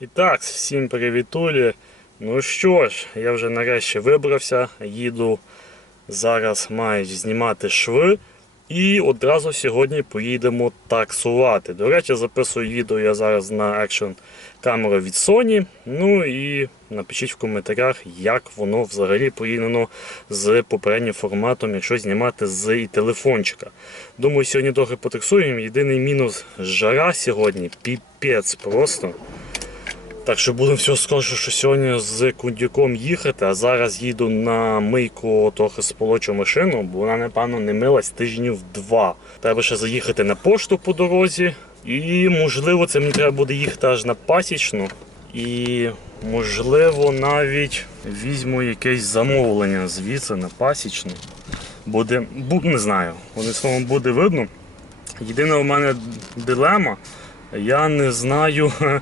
І так, всім привітулі. Ну що ж, я вже нарешті вибрався, їду зараз мають знімати шви. І одразу сьогодні поїдемо таксувати. До речі, записую відео я зараз на екшн камеру від Sony. Ну і напишіть в коментарях, як воно взагалі порівняно з попереднім форматом, якщо знімати з і телефончика. Думаю, сьогодні трохи потаксуємо. Єдиний мінус жара сьогодні, піпець просто. Так що будемо все скажу, що сьогодні з кундюком їхати, а зараз їду на мийку трохи сполочу машину, бо вона, напевно, не милась тижнів два. Треба ще заїхати на пошту по дорозі. І можливо це мені треба буде їхати аж на пасічну. І можливо навіть візьму якесь замовлення звідси на пасічну. Буде, бу, не знаю, вони словом буде видно. Єдина у мене дилема, я не знаю.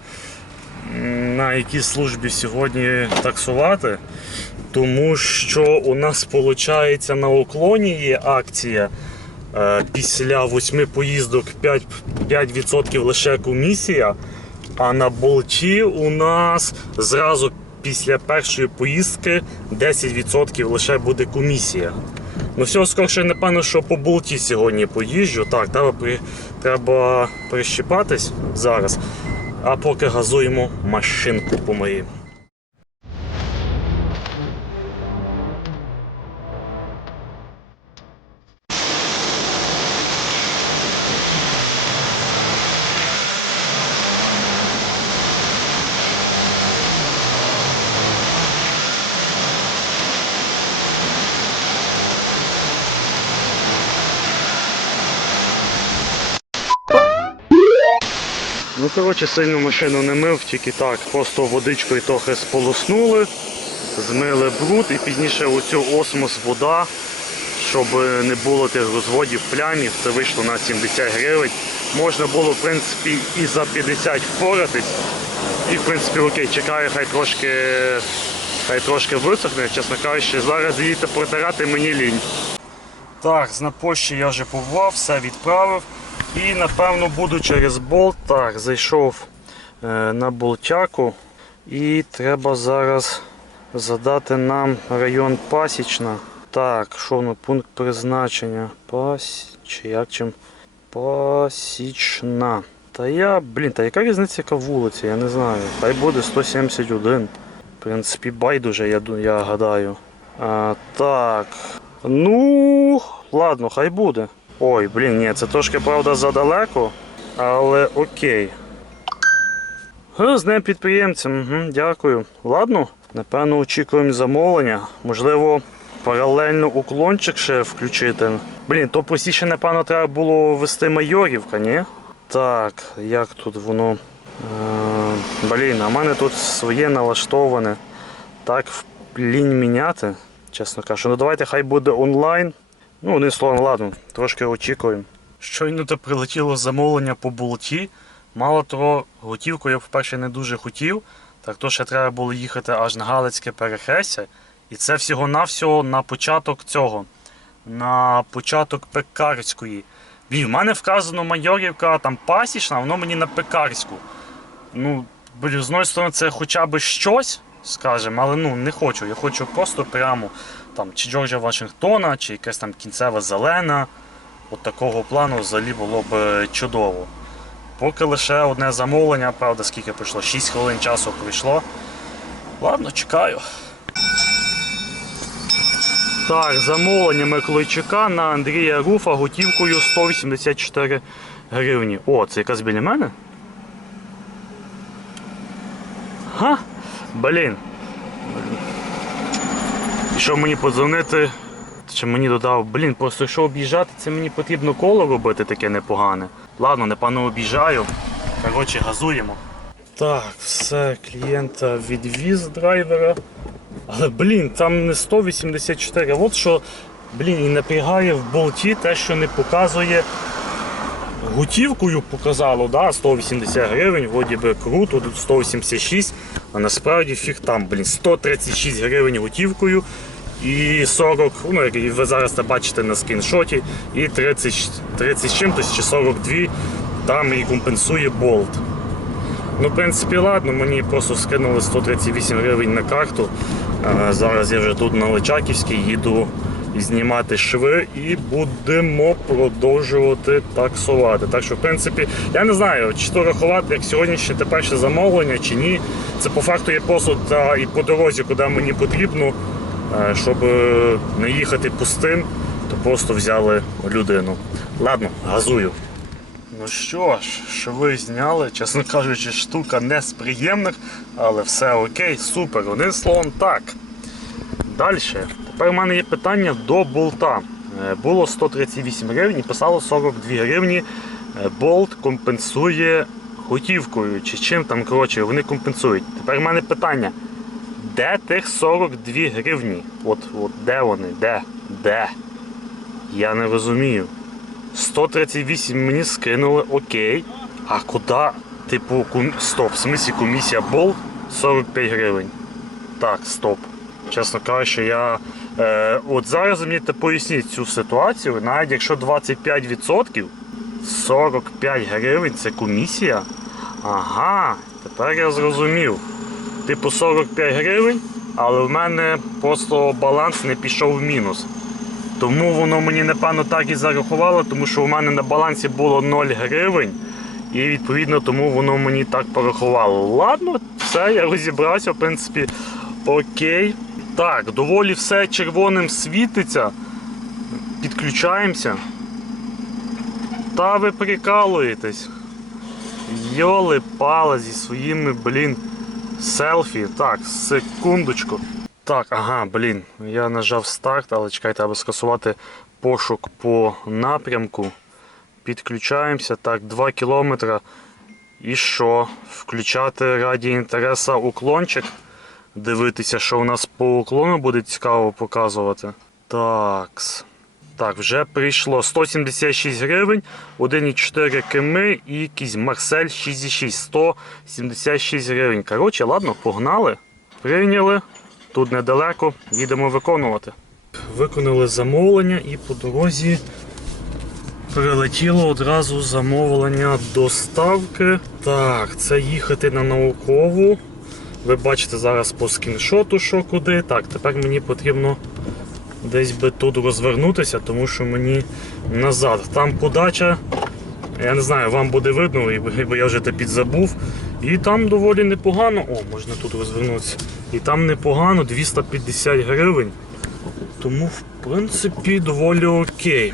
на якій службі сьогодні таксувати, тому що у нас виходить на уклоні є акція. е, Після 8 поїздок 5%, 5% лише комісія, а на болті у нас зразу після першої поїздки 10% лише буде комісія. Ну, всього скорше, напевно, що по болті сьогодні поїжджу. Так, треба, треба прищіпатись зараз. А поки газуємо машинку по моїй. Ну, коротше, сильно машину не мив, тільки так, просто водичкою трохи сполоснули, змили бруд і пізніше оцю осмос вода, щоб не було тих розводів плямів, це вийшло на 70 гривень. Можна було, в принципі, і за 50 впоратись. І в принципі окей, чекаю, хай трошки, хай трошки висохне, чесно кажучи, зараз їдете протирати мені лінь. Так, на пошті я вже побував, все відправив. І напевно буду через болт. Так, зайшов е, на болтяку. І треба зараз задати нам район Пасічна. Так, що воно, пункт призначення? Пас... Чи як чим? Пасічна. Та я, блін, та яка різниця яка вулиця, я не знаю. Хай буде 171. В принципі, байдуже, я, я гадаю. А, так. Ну, ладно, хай буде. Ой, блін, ні, це трошки, правда, задалеко, але окей. З ним підприємцем, угу, дякую. Ладно, напевно, очікуємо замовлення. Можливо, паралельно уклончик ще включити. Блін, то простіше, напевно, треба було вести майорівка, ні? Так, як тут воно. Е, блін, а в мене тут своє налаштоване. Так в- лінь міняти, чесно кажучи. Ну давайте хай буде онлайн. Ну, одним словом, ладно, трошки очікуємо. Щойно то прилетіло замовлення по болті. Мало того, готівку я, по-перше, не дуже хотів. Так то ще треба було їхати аж на Галицьке перехрестя. І це всього-навсього на початок цього. На початок пекарської. Блін, в мене вказано майорівка там пасічна, воно мені на пекарську. Ну, блін, з одної сторони, це хоча б щось, скажімо, але ну не хочу. Я хочу просто прямо там чи Джорджа Вашингтона, чи якась там кінцева зелена. От такого плану взагалі було б е, чудово. Поки лише одне замовлення, правда, скільки пройшло? 6 хвилин часу пройшло. Ладно, чекаю. Так, замовлення Миколайчука на Андрія Руфа готівкою 184 гривні. О, це якась біля мене? Ха? Блін. І що мені подзвонити? Чи мені додав, блін, просто що об'їжджати, це мені потрібно коло робити таке непогане. Ладно, напевно, об'їжджаю. Коротше, газуємо. Так, все, клієнта відвіз драйвера. Але блін, там не 184. От що, блін, і напрягає в болті те, що не показує. Готівкою показало, да, 180 гривень, вроді би круто, тут 186, а насправді фіг там, блін, 136 гривень готівкою і 40, ну як ви зараз це бачите на скріншоті, і 30, 30 з чим-то чи 42 там і компенсує болт. Ну, в принципі, ладно, мені просто скинули 138 гривень на карту. Зараз я вже тут на Личаківській їду знімати шви і будемо продовжувати таксувати. Так що, в принципі, я не знаю, чи то рахувати як сьогоднішнє те перше замовлення, чи ні. Це по факту є посуд та і по дорозі, куди мені потрібно, е, щоб е, не їхати пустим, то просто взяли людину. Ладно, газую. Ну що ж, що ви зняли, чесно кажучи, штука не з приємних, але все окей, супер. Одним словом, так. Далі. Тепер у мене є питання до болта. Е, Було 138 гривень і писало 42 гривні. Е, Болт компенсує готівкою чи чим там, коротше, вони компенсують. Тепер у мене питання. Де тих 42 гривні? От, от де вони? Де? Де? Я не розумію. 138 мені скинули, окей. А куди? Типу, ком... стоп, в смислі комісія Болт 45 гривень. Так, стоп. Чесно кажучи, я. Е, от зараз мені поясніть цю ситуацію, навіть якщо 25%, 45 гривень це комісія. Ага, тепер я зрозумів. Типу 45 гривень, але в мене просто баланс не пішов в мінус. Тому воно мені напевно так і зарахувало, тому що у мене на балансі було 0 гривень. І відповідно тому воно мені так порахувало. Ладно, все, я розібрався, в принципі, окей. Так, доволі все червоним світиться. Підключаємося. Та ви прикалуєтесь. Йоли пала зі своїми, блін, селфі. Так, секундочку. Так, ага, блін, я нажав старт, але чекай, треба скасувати пошук по напрямку. Підключаємося. Так, 2 кілометри. І що? Включати раді інтереса уклончик. Дивитися, що у нас по уклону буде цікаво показувати. Такс. Так, вже прийшло 176 гривень, 1,4 км і якийсь Марсель 6,6, 176 гривень. Коротше, ладно, погнали. Прийняли. Тут недалеко, їдемо виконувати. Виконали замовлення і по дорозі прилетіло одразу замовлення доставки. Так, це їхати на наукову. Ви бачите зараз по скріншоту, що куди. Так, тепер мені потрібно десь би тут розвернутися, тому що мені назад. Там подача. Я не знаю, вам буде видно, бо я вже те підзабув. І там доволі непогано. О, можна тут розвернутися. І там непогано, 250 гривень. Тому, в принципі, доволі окей.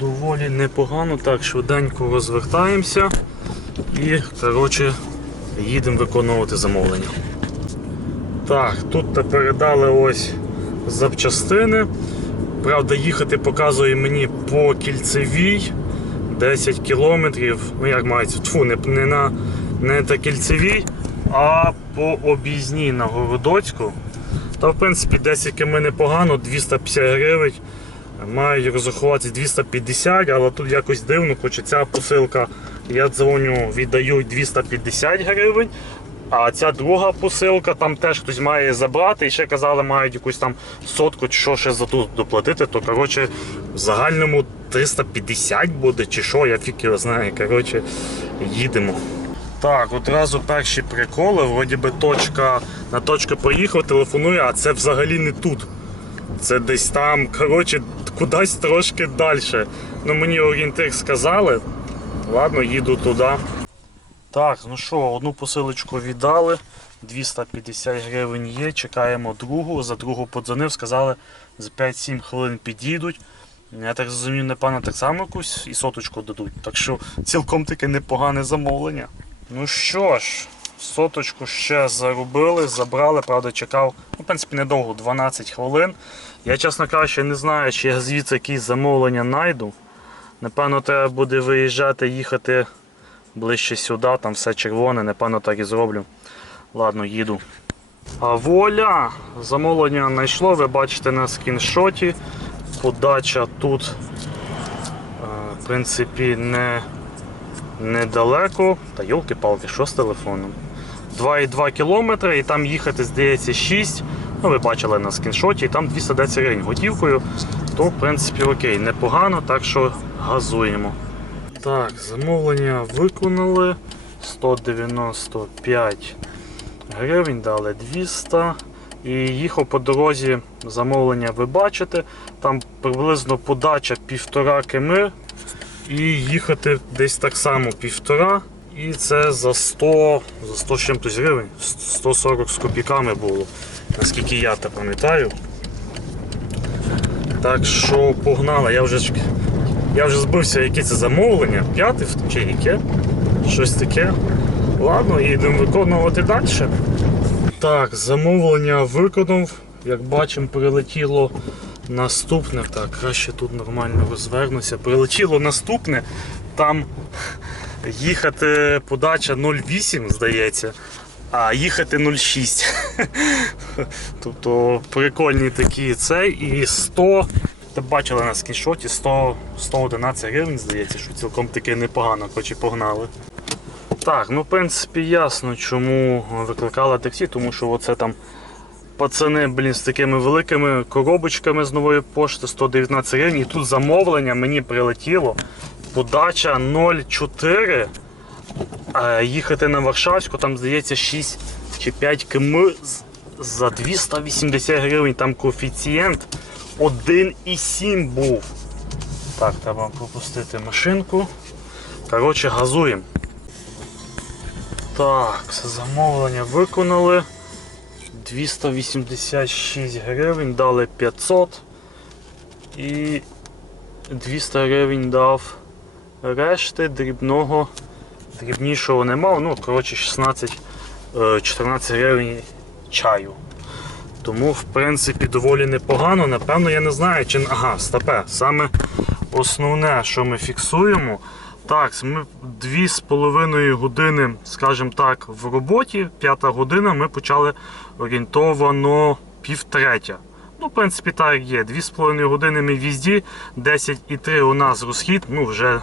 Доволі непогано. Так, швиденько розвертаємося і, коротше, їдемо виконувати замовлення. Так, тут передали ось запчастини. Правда, їхати показує мені по кільцевій 10 кілометрів. Ну як мається, тьфу, не, не на не та кільцевій, а по об'їзній на Городоцьку. Та в принципі 10 км непогано, 250 гривень. Мають розрахуватися 250, але тут якось дивно, хоч ця посилка, я дзвоню, віддаю 250 гривень. А ця друга посилка, там теж хтось має забрати і ще казали, мають якусь там сотку чи що ще за ту доплатити, то коротше в загальному 350 буде чи що, я фіг його знаю. Коротше, їдемо. Так, одразу перші приколи. Вроді би точка на точку поїхав, телефоную, а це взагалі не тут. Це десь там, коротше, кудись трошки далі. Ну мені орієнтир сказали. Ладно, їду туди. Так, ну що, одну посилочку віддали. 250 гривень є, чекаємо другу. За другу подзвонив, сказали, за 5-7 хвилин підійдуть. Я так зрозумів, напевно, так само якусь і соточку дадуть. Так що цілком таке непогане замовлення. Ну що ж, соточку ще заробили, забрали, правда, чекав, ну, в принципі, недовго, 12 хвилин. Я, чесно кажучи, не знаю, чи я звідси якісь замовлення знайду. Напевно, треба буде виїжджати, їхати ближче сюди, там все червоне, напевно, так і зроблю. Ладно, їду. А воля! Замовлення знайшло, ви бачите на скріншоті. Подача тут, е, в принципі, не недалеко. Та йолки-палки, що з телефоном? 2,2 кілометри і там їхати, здається, 6. Ну, ви бачили на скріншоті, і там 210 гривень готівкою. То, в принципі, окей, непогано, так що газуємо. Так, замовлення виконали. 195 гривень, дали 200. І їхав по дорозі замовлення, ви бачите. Там приблизно подача півтора км. І їхати десь так само півтора. І це за 100, за 100 з чимось гривень, 140 з копійками було, наскільки я те пам'ятаю. Так що погнали, я вже, я вже збився, яке це замовлення, п'яте чи яке? Щось таке. Ладно, їдемо виконувати далі. Так, замовлення виконав. Як бачимо, прилетіло наступне. Так, краще тут нормально розвернуся. Прилетіло наступне. Там їхати подача 0,8, здається, а їхати 0,6. Тобто прикольні такі цей і 100. Ти бачили на скріншоті 100, 111 гривень, здається, що цілком таки непогано, хоч і погнали. Так, ну в принципі ясно, чому викликали таксі, тому що оце там пацани, блін, з такими великими коробочками з нової пошти 119 гривень. І тут замовлення мені прилетіло. Подача 0,4. А їхати на Варшавську, там здається 6 чи 5 км за 280 гривень. Там коефіцієнт 1,7 був. Так, треба пропустити машинку. Коротше, газуємо. Так, замовлення виконали. 286 гривень, дали 500 і 200 гривень дав решти дрібного, дрібнішого не мав. Ну, коротше, 16 е, 14 гривень чаю. Тому, в принципі, доволі непогано. Напевно, я не знаю, чи. Ага, стопе. Саме основне, що ми фіксуємо. Так, ми 2,5 години, скажімо так, в роботі. П'ята година ми почали орієнтовано півтретя. Ну, в принципі, так як є. 2,5 години ми в їзді, 10,3 у нас розхід, ну вже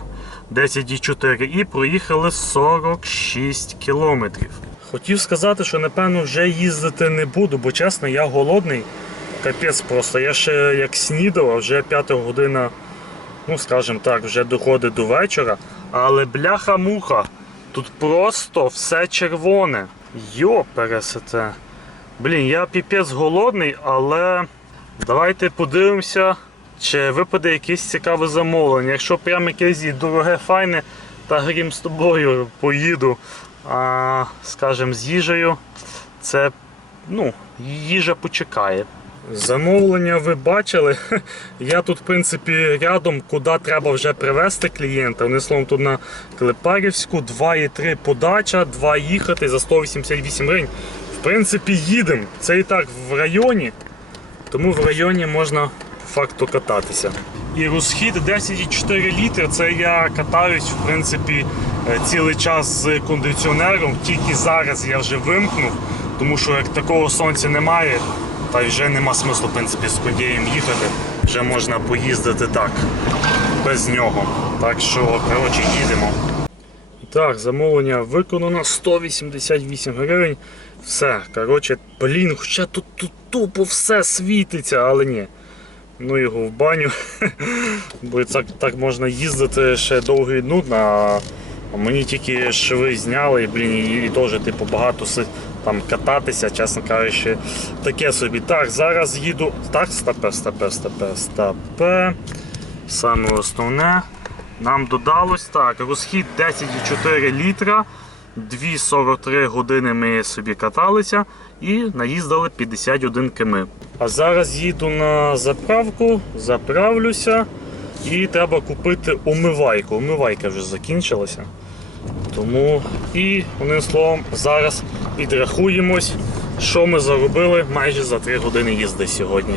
10,4 і проїхали 46 кілометрів. Хотів сказати, що напевно вже їздити не буду, бо чесно, я голодний. Капець просто. Я ще як снідав, а вже п'ята година, ну скажімо так, вже доходить до вечора. Але бляха-муха, тут просто все червоне. Йо, пересете. Блін, я піпець голодний, але давайте подивимося, чи випаде якесь цікаве замовлення. Якщо прям якесь дороге, файне, та грім з тобою поїду, а, скажімо, з їжею, це ну, їжа почекає. Замовлення ви бачили. Я тут, в принципі, рядом, куди треба вже привезти клієнта. Вони словом тут на Клепарівську 2,3 подача, 2 їхати за 188 гривень. В принципі, їдемо. Це і так в районі, тому в районі можна факту кататися. І розхід 10,4 літри. Це я катаюсь, в принципі, е, цілий час з кондиціонером. Тільки зараз я вже вимкнув, тому що як такого сонця немає, та й вже нема смислу в принципі, з кондієм їхати. Вже можна поїздити так, без нього. Так що, коротше, їдемо. Так, замовлення виконано 188 гривень. Все, коротше, блін, хоча тут, тут тупо все світиться, але ні. Ну його в баню. Бо так, так можна їздити ще довго і нудно, а мені тільки шви зняли, і, блін, і, теж типу, багато там кататися, чесно кажучи, таке собі. Так, зараз їду. Так, стопе, стопе, стопе, стопе. Саме основне. Нам додалось так, розхід 10,4 літра, 2,43 години ми собі каталися і наїздили 51 км. А зараз їду на заправку, заправлюся і треба купити умивайку. Умивайка вже закінчилася. Тому і одним словом, зараз підрахуємось, що ми заробили майже за 3 години їзди сьогодні.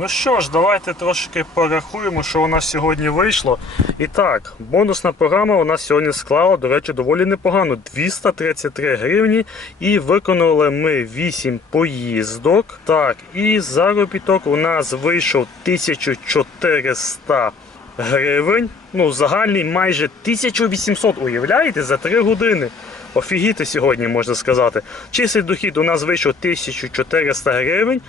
Ну що ж, давайте трошки порахуємо, що у нас сьогодні вийшло. І так, бонусна програма у нас сьогодні склала, до речі, доволі непогано. 233 гривні. І виконали ми 8 поїздок. Так, і заробіток у нас вийшов 1400 гривень. Ну, загальний майже 1800, уявляєте, за 3 години. Офігіти сьогодні, можна сказати. Чистий дохід у нас вийшов 1400 гривень.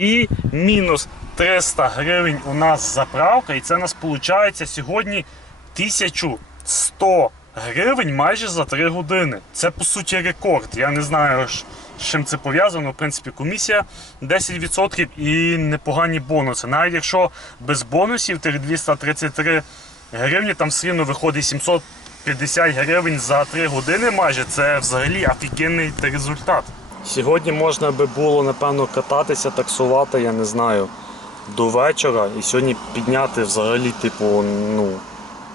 І мінус 300 гривень у нас заправка. І це у нас виходить сьогодні 1000 100 гривень майже за 3 години. Це по суті рекорд. Я не знаю, з чим це пов'язано. В принципі, комісія 10% і непогані бонуси. Навіть якщо без бонусів тих 233 гривні, там все рівно виходить 750 гривень за 3 години майже. Це взагалі офігенний результат. Сьогодні можна би було, напевно, кататися, таксувати, я не знаю, до вечора. І сьогодні підняти взагалі, типу, ну,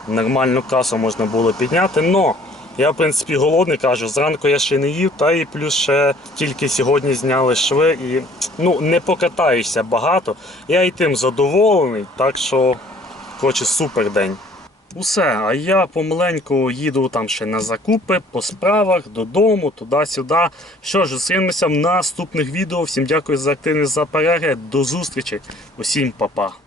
нормальну касу можна було підняти. Но я, в принципі, голодний кажу, зранку я ще не їв, та і плюс ще тільки сьогодні зняли шви і ну, не покатаєшся багато. Я і тим задоволений, так що, коротше, супер день. Усе, а я помаленьку їду там ще на закупи, по справах, додому, туди-сюди. Що ж, зустрінемося в наступних відео. Всім дякую за активність за перегляд. До зустрічі. Усім па-па.